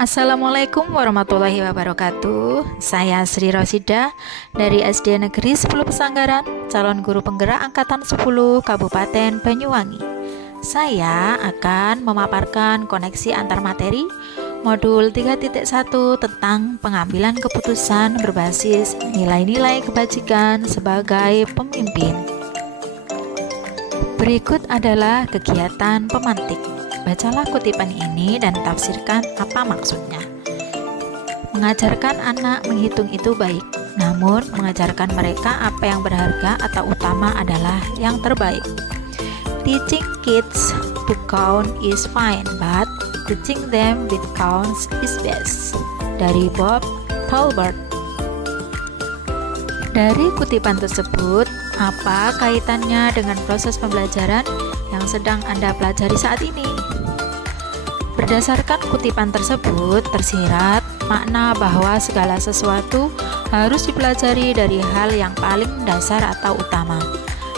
Assalamualaikum warahmatullahi wabarakatuh. Saya Sri Rosida dari SD Negeri 10 Pesanggaran, calon guru penggerak angkatan 10 Kabupaten Banyuwangi. Saya akan memaparkan koneksi antar materi modul 3.1 tentang pengambilan keputusan berbasis nilai-nilai kebajikan sebagai pemimpin. Berikut adalah kegiatan pemantik. Bacalah kutipan ini dan tafsirkan apa maksudnya. Mengajarkan anak menghitung itu baik, namun mengajarkan mereka apa yang berharga atau utama adalah yang terbaik. Teaching kids to count is fine, but teaching them with counts is best. Dari Bob Talbot. Dari kutipan tersebut, apa kaitannya dengan proses pembelajaran yang sedang Anda pelajari saat ini? Berdasarkan kutipan tersebut, tersirat makna bahwa segala sesuatu harus dipelajari dari hal yang paling dasar atau utama.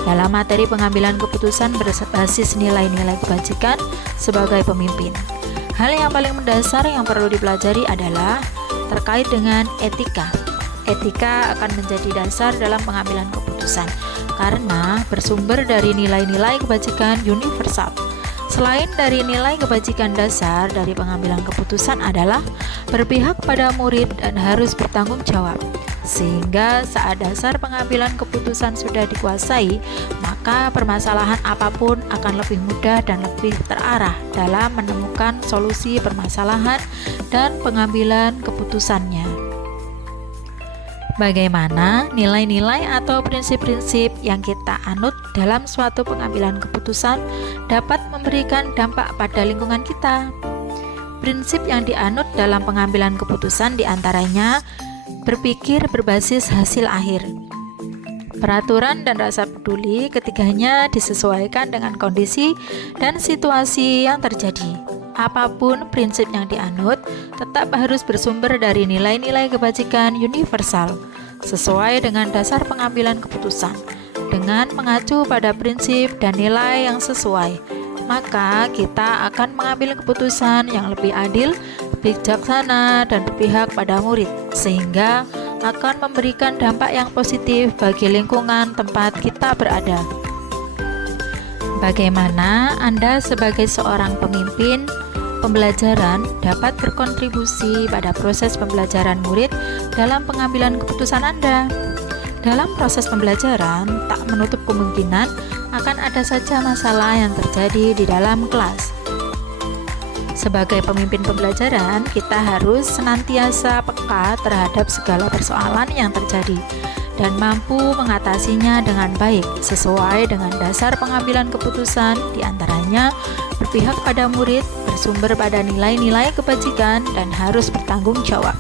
Dalam materi pengambilan keputusan berbasis nilai-nilai kebajikan sebagai pemimpin, hal yang paling mendasar yang perlu dipelajari adalah terkait dengan etika. Etika akan menjadi dasar dalam pengambilan keputusan karena bersumber dari nilai-nilai kebajikan universal. Selain dari nilai kebajikan dasar dari pengambilan keputusan adalah berpihak pada murid dan harus bertanggung jawab. Sehingga saat dasar pengambilan keputusan sudah dikuasai, maka permasalahan apapun akan lebih mudah dan lebih terarah dalam menemukan solusi permasalahan dan pengambilan keputusannya. Bagaimana nilai-nilai atau prinsip-prinsip yang kita anut dalam suatu pengambilan keputusan dapat memberikan dampak pada lingkungan kita? Prinsip yang dianut dalam pengambilan keputusan diantaranya berpikir berbasis hasil akhir. Peraturan dan rasa peduli ketiganya disesuaikan dengan kondisi dan situasi yang terjadi. Apapun prinsip yang dianut, tetap harus bersumber dari nilai-nilai kebajikan universal, sesuai dengan dasar pengambilan keputusan. Dengan mengacu pada prinsip dan nilai yang sesuai, maka kita akan mengambil keputusan yang lebih adil, bijaksana, dan berpihak pada murid, sehingga akan memberikan dampak yang positif bagi lingkungan tempat kita berada. Bagaimana Anda sebagai seorang pemimpin pembelajaran dapat berkontribusi pada proses pembelajaran murid dalam pengambilan keputusan Anda? Dalam proses pembelajaran, tak menutup kemungkinan akan ada saja masalah yang terjadi di dalam kelas. Sebagai pemimpin pembelajaran, kita harus senantiasa peka terhadap segala persoalan yang terjadi dan mampu mengatasinya dengan baik sesuai dengan dasar pengambilan keputusan, diantaranya berpihak pada murid, bersumber pada nilai-nilai kebajikan, dan harus bertanggung jawab.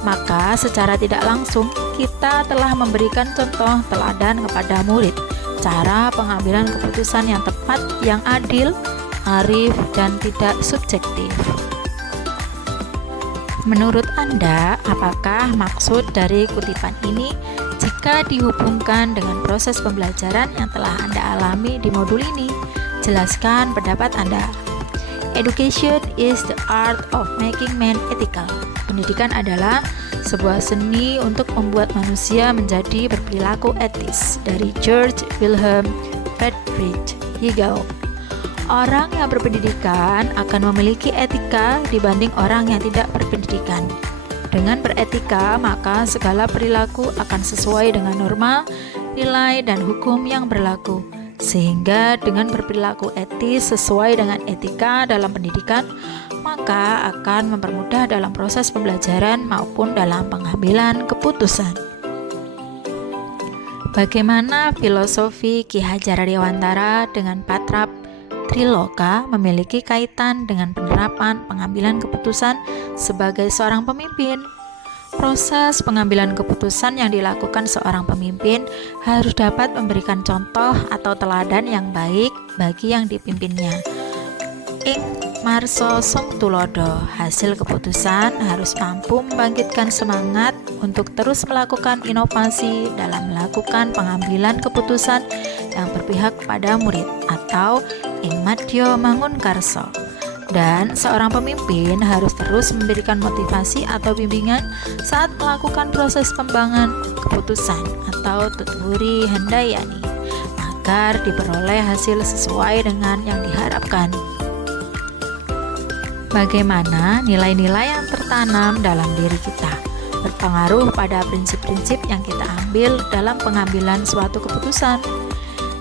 Maka secara tidak langsung kita telah memberikan contoh teladan kepada murid, cara pengambilan keputusan yang tepat, yang adil, arif, dan tidak subjektif. Menurut Anda, apakah maksud dari kutipan ini jika dihubungkan dengan proses pembelajaran yang telah Anda alami di modul ini? Jelaskan pendapat Anda. Education is the art of making man ethical. Pendidikan adalah sebuah seni untuk membuat manusia menjadi berperilaku etis. Dari George Wilhelm Friedrich Hegel. Orang yang berpendidikan akan memiliki etika dibanding orang yang tidak berpendidikan. Dengan beretika, maka segala perilaku akan sesuai dengan norma, nilai, dan hukum yang berlaku. Sehingga dengan berperilaku etis sesuai dengan etika dalam pendidikan, maka akan mempermudah dalam proses pembelajaran maupun dalam pengambilan keputusan. Bagaimana filosofi Ki Hajar Dewantara dengan Patrap Triloka memiliki kaitan dengan penerapan pengambilan keputusan sebagai seorang pemimpin? Proses pengambilan keputusan yang dilakukan seorang pemimpin harus dapat memberikan contoh atau teladan yang baik bagi yang dipimpinnya. Ing marso sung tulodo, hasil keputusan harus mampu membangkitkan semangat untuk terus melakukan inovasi dalam melakukan pengambilan keputusan yang berpihak pada murid, atau ing madya mangun karso. Dan seorang pemimpin harus terus memberikan motivasi atau bimbingan saat melakukan proses pembangunan keputusan atau tuturi handayani agar diperoleh hasil sesuai dengan yang diharapkan. Bagaimana nilai-nilai yang tertanam dalam diri kita berpengaruh pada prinsip-prinsip yang kita ambil dalam pengambilan suatu keputusan.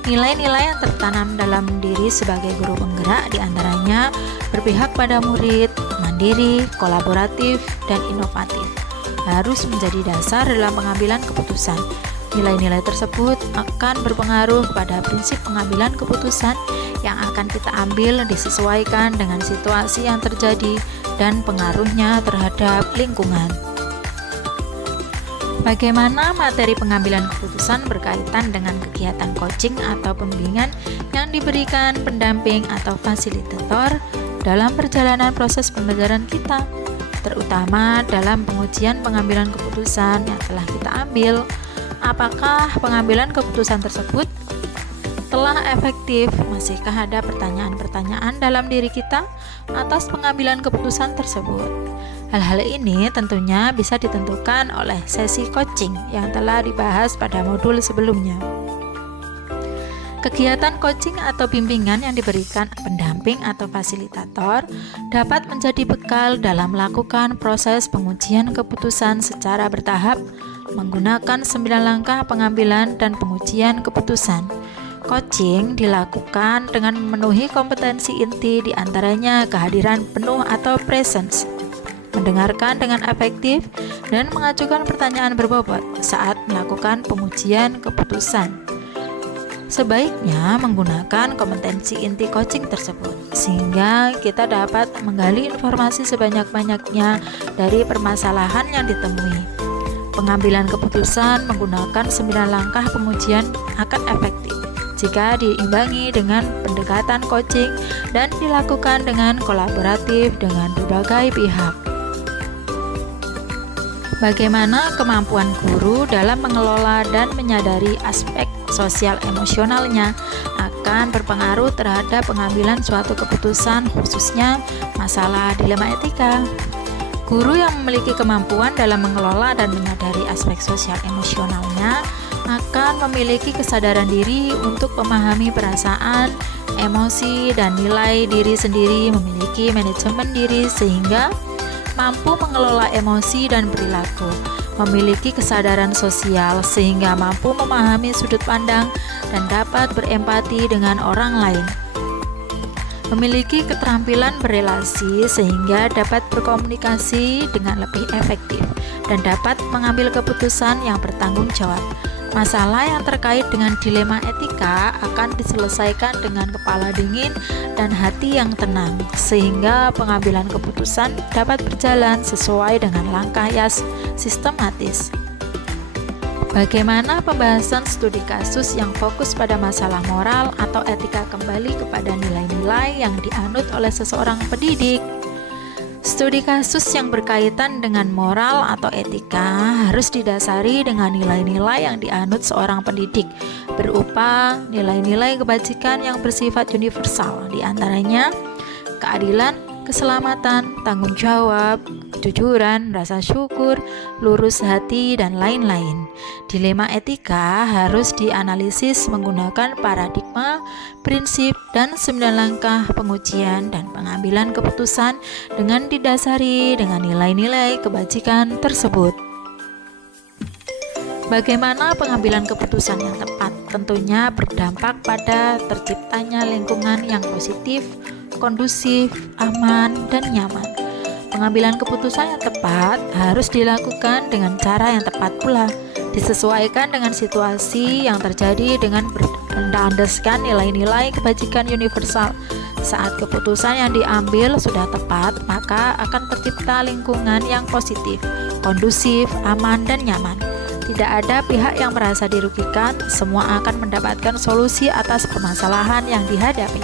Nilai-nilai yang tertanam dalam diri sebagai guru penggerak diantaranya berpihak pada murid, mandiri, kolaboratif, dan inovatif. Harus menjadi dasar dalam pengambilan keputusan. Nilai-nilai tersebut akan berpengaruh pada prinsip pengambilan keputusan yang akan kita ambil disesuaikan dengan situasi yang terjadi dan pengaruhnya terhadap lingkungan. Bagaimana materi pengambilan keputusan berkaitan dengan kegiatan coaching atau pembimbingan yang diberikan pendamping atau fasilitator dalam perjalanan proses pembelajaran kita, terutama dalam pengujian pengambilan keputusan yang telah kita ambil. Apakah pengambilan keputusan tersebut telah efektif? Masihkah ada pertanyaan-pertanyaan dalam diri kita atas pengambilan keputusan tersebut? Hal-hal ini tentunya bisa ditentukan oleh sesi coaching yang telah dibahas pada modul sebelumnya. Kegiatan coaching atau bimbingan yang diberikan pendamping atau fasilitator dapat menjadi bekal dalam melakukan proses pengujian keputusan secara bertahap menggunakan 9 langkah pengambilan dan pengujian keputusan. Coaching dilakukan dengan memenuhi kompetensi inti, diantaranya kehadiran penuh atau presence, mendengarkan dengan efektif, dan mengajukan pertanyaan berbobot saat melakukan pengujian keputusan. Sebaiknya menggunakan kompetensi inti coaching tersebut, sehingga kita dapat menggali informasi sebanyak-banyaknya dari permasalahan yang ditemui. Pengambilan keputusan menggunakan 9 langkah pengujian akan efektif jika diimbangi dengan pendekatan coaching dan dilakukan dengan kolaboratif dengan berbagai pihak. Bagaimana kemampuan guru dalam mengelola dan menyadari aspek sosial emosionalnya akan berpengaruh terhadap pengambilan suatu keputusan, khususnya masalah dilema etika. Guru yang memiliki kemampuan dalam mengelola dan menyadari aspek sosial emosionalnya akan memiliki kesadaran diri untuk memahami perasaan, emosi, dan nilai diri sendiri, memiliki manajemen diri sehingga mampu mengelola emosi dan perilaku, memiliki kesadaran sosial sehingga mampu memahami sudut pandang dan dapat berempati dengan orang lain, memiliki keterampilan berelasi sehingga dapat berkomunikasi dengan lebih efektif dan dapat mengambil keputusan yang bertanggung jawab. Masalah yang terkait dengan dilema etika akan diselesaikan dengan kepala dingin dan hati yang tenang, sehingga pengambilan keputusan dapat berjalan sesuai dengan langkah yang sistematis. Bagaimana pembahasan studi kasus yang fokus pada masalah moral atau etika kembali kepada nilai-nilai yang dianut oleh seseorang pendidik? Studi kasus yang berkaitan dengan moral atau etika harus didasari dengan nilai-nilai yang dianut seorang pendidik, berupa nilai-nilai kebajikan yang bersifat universal, diantaranya keadilan, keselamatan, tanggung jawab, kejujuran, rasa syukur, lurus hati, dan lain-lain. Dilema etika harus dianalisis menggunakan paradigma, prinsip, dan 9 langkah pengujian dan pengambilan keputusan dengan didasari dengan nilai-nilai kebajikan tersebut. Bagaimana pengambilan keputusan yang tepat? Tentunya berdampak pada terciptanya lingkungan yang positif, kondusif, aman, dan nyaman. Pengambilan keputusan yang tepat harus dilakukan dengan cara yang tepat pula, disesuaikan dengan situasi yang terjadi dengan berdasarkan nilai-nilai kebajikan universal. Saat keputusan yang diambil sudah tepat, maka akan tercipta lingkungan yang positif, kondusif, aman, dan nyaman. Tidak ada pihak yang merasa dirugikan, semua akan mendapatkan solusi atas permasalahan yang dihadapi.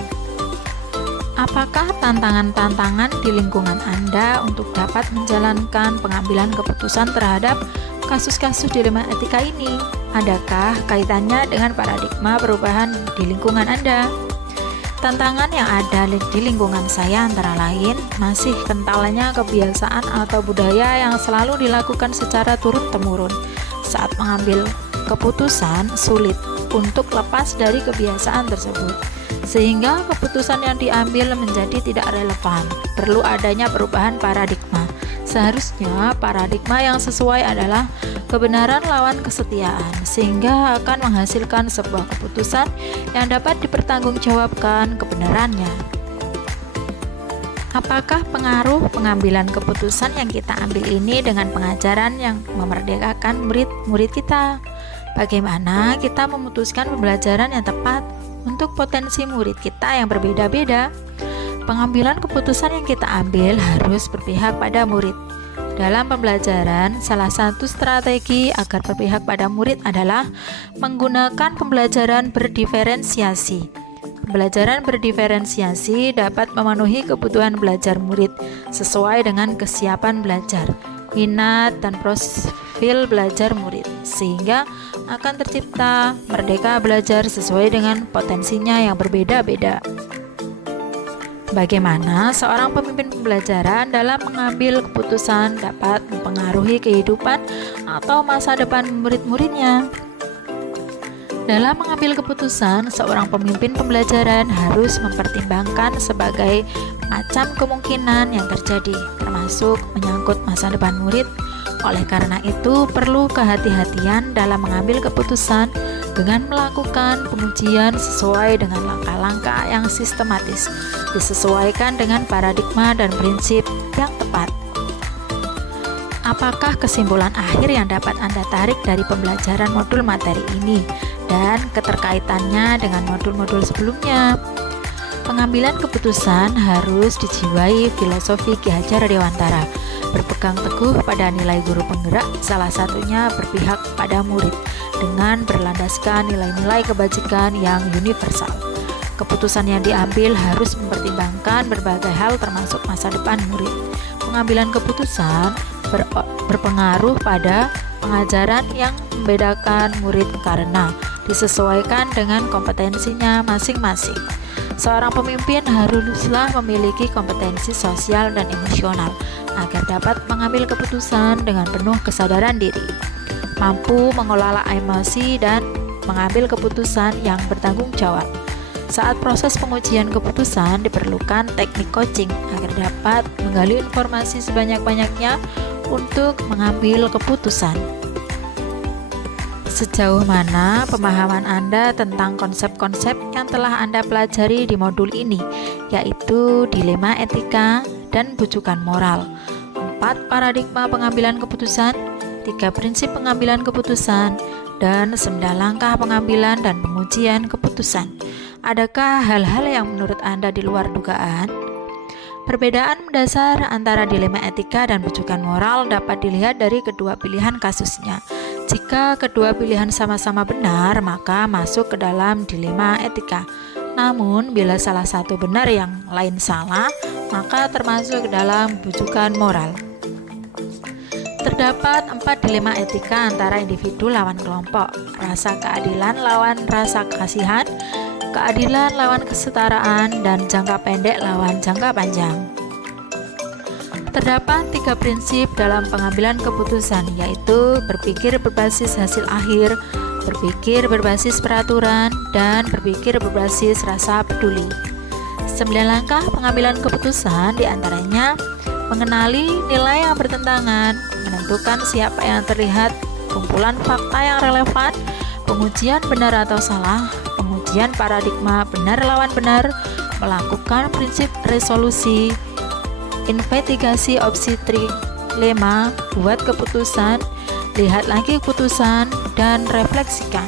Apakah tantangan-tantangan di lingkungan Anda untuk dapat menjalankan pengambilan keputusan terhadap kasus-kasus dilema etika ini? Adakah kaitannya dengan paradigma perubahan di lingkungan Anda? Tantangan yang ada di lingkungan saya antara lain masih kentalnya kebiasaan atau budaya yang selalu dilakukan secara turun-temurun. Saat mengambil keputusan, sulit untuk lepas dari kebiasaan tersebut, sehingga keputusan yang diambil menjadi tidak relevan. Perlu adanya perubahan paradigma. Seharusnya paradigma yang sesuai adalah kebenaran lawan kesetiaan, sehingga akan menghasilkan sebuah keputusan yang dapat dipertanggungjawabkan kebenarannya. Apakah pengaruh pengambilan keputusan yang kita ambil ini dengan pengajaran yang memerdekakan murid-murid kita? Bagaimana kita memutuskan pembelajaran yang tepat untuk potensi murid kita yang berbeda-beda? Pengambilan keputusan yang kita ambil harus berpihak pada murid. Dalam pembelajaran, salah satu strategi agar berpihak pada murid adalah menggunakan pembelajaran berdiferensiasi. Pembelajaran berdiferensiasi dapat memenuhi kebutuhan belajar murid sesuai dengan kesiapan belajar, minat, dan profil belajar murid, sehingga akan tercipta merdeka belajar sesuai dengan potensinya yang berbeda-beda. Bagaimana seorang pemimpin pembelajaran dalam mengambil keputusan dapat mempengaruhi kehidupan atau masa depan murid-muridnya? Dalam mengambil keputusan, seorang pemimpin pembelajaran harus mempertimbangkan sebagai macam kemungkinan yang terjadi, termasuk menyangkut masa depan murid. Oleh karena itu, perlu kehati-hatian dalam mengambil keputusan dengan melakukan pengujian sesuai dengan langkah-langkah yang sistematis, disesuaikan dengan paradigma dan prinsip yang tepat. Apakah kesimpulan akhir yang dapat Anda tarik dari pembelajaran modul materi ini dan keterkaitannya dengan modul-modul sebelumnya? Pengambilan keputusan harus dijiwai filosofi Ki Hajar Dewantara, berpegang teguh pada nilai guru penggerak, salah satunya berpihak pada murid dengan berlandaskan nilai-nilai kebajikan yang universal. Keputusan yang diambil harus mempertimbangkan berbagai hal termasuk masa depan murid. Pengambilan keputusan berpengaruh pada pengajaran yang membedakan murid karena disesuaikan dengan kompetensinya masing-masing. Seorang pemimpin haruslah memiliki kompetensi sosial dan emosional agar dapat mengambil keputusan dengan penuh kesadaran diri, mampu mengelola emosi dan mengambil keputusan yang bertanggung jawab. Saat proses pengujian keputusan diperlukan teknik coaching agar dapat menggali informasi sebanyak-banyaknya untuk mengambil keputusan. Sejauh mana pemahaman Anda tentang konsep-konsep yang telah Anda pelajari di modul ini, yaitu dilema etika dan bujukan moral, 4 paradigma pengambilan keputusan, 3 prinsip pengambilan keputusan, dan 9 langkah pengambilan dan pengujian keputusan. Adakah hal-hal yang menurut Anda di luar dugaan? Perbedaan mendasar antara dilema etika dan bujukan moral dapat dilihat dari kedua pilihan kasusnya. Jika kedua pilihan sama-sama benar, maka masuk ke dalam dilema etika. Namun, bila salah satu benar yang lain salah, maka termasuk ke dalam bujukan moral. Terdapat 4 dilema etika antara individu lawan kelompok, rasa keadilan lawan rasa kasihan, keadilan lawan kesetaraan, dan jangka pendek lawan jangka panjang. Terdapat 3 prinsip dalam pengambilan keputusan, yaitu berpikir berbasis hasil akhir, berpikir berbasis peraturan, dan berpikir berbasis rasa peduli. 9 langkah pengambilan keputusan diantaranya mengenali nilai yang bertentangan, menentukan siapa yang terlihat, kumpulan fakta yang relevan, pengujian benar atau salah, pengujian paradigma benar lawan benar, melakukan prinsip resolusi, investigasi opsi trilema, buat keputusan, lihat lagi keputusan, dan refleksikan.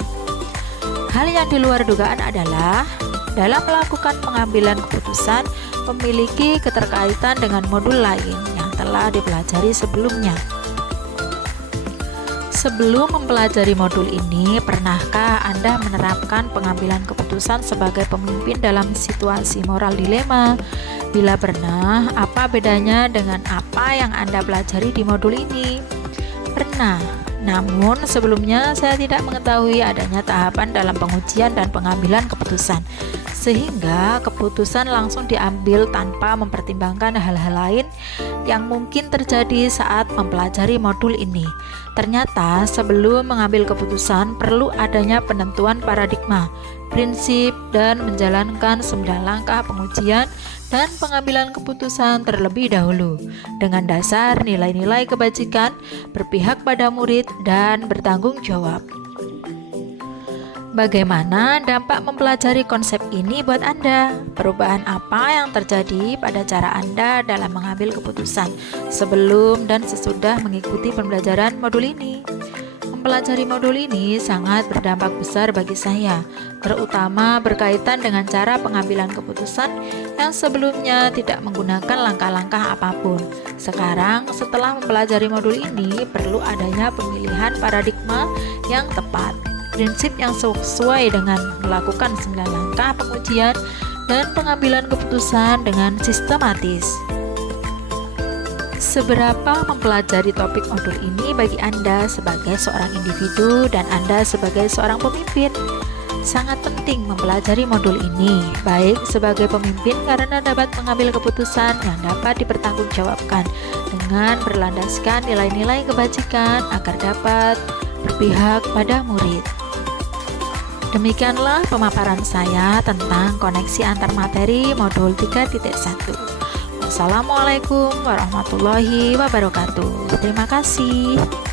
Hal yang di luar dugaan adalah dalam melakukan pengambilan keputusan memiliki keterkaitan dengan modul lain yang telah dipelajari sebelumnya. Sebelum mempelajari modul ini, pernahkah Anda menerapkan pengambilan keputusan sebagai pemimpin dalam situasi moral dilema? Bila pernah, apa bedanya dengan apa yang Anda pelajari di modul ini? Pernah, namun sebelumnya saya tidak mengetahui adanya tahapan dalam pengujian dan pengambilan keputusan, sehingga keputusan langsung diambil tanpa mempertimbangkan hal-hal lain yang mungkin terjadi saat mempelajari modul ini. Ternyata sebelum mengambil keputusan perlu adanya penentuan paradigma, prinsip, dan menjalankan 9 langkah pengujian dan pengambilan keputusan terlebih dahulu dengan dasar nilai-nilai kebajikan, berpihak pada murid, dan bertanggung jawab. Bagaimana dampak mempelajari konsep ini buat Anda? Perubahan apa yang terjadi pada cara Anda dalam mengambil keputusan sebelum dan sesudah mengikuti pembelajaran modul ini? Mempelajari modul ini sangat berdampak besar bagi saya, terutama berkaitan dengan cara pengambilan keputusan yang sebelumnya tidak menggunakan langkah-langkah apapun. Sekarang, setelah mempelajari modul ini, perlu adanya pemilihan paradigma yang tepat, prinsip yang sesuai dengan melakukan 9 langkah pengujian dan pengambilan keputusan dengan sistematis. Seberapa mempelajari topik modul ini bagi Anda sebagai seorang individu dan Anda sebagai seorang pemimpin? Sangat penting mempelajari modul ini, baik sebagai pemimpin karena dapat mengambil keputusan yang dapat dipertanggungjawabkan dengan berlandaskan nilai-nilai kebajikan agar dapat berpihak pada murid. Demikianlah pemaparan saya tentang koneksi antar materi modul 3.1. Wassalamualaikum warahmatullahi wabarakatuh. Terima kasih.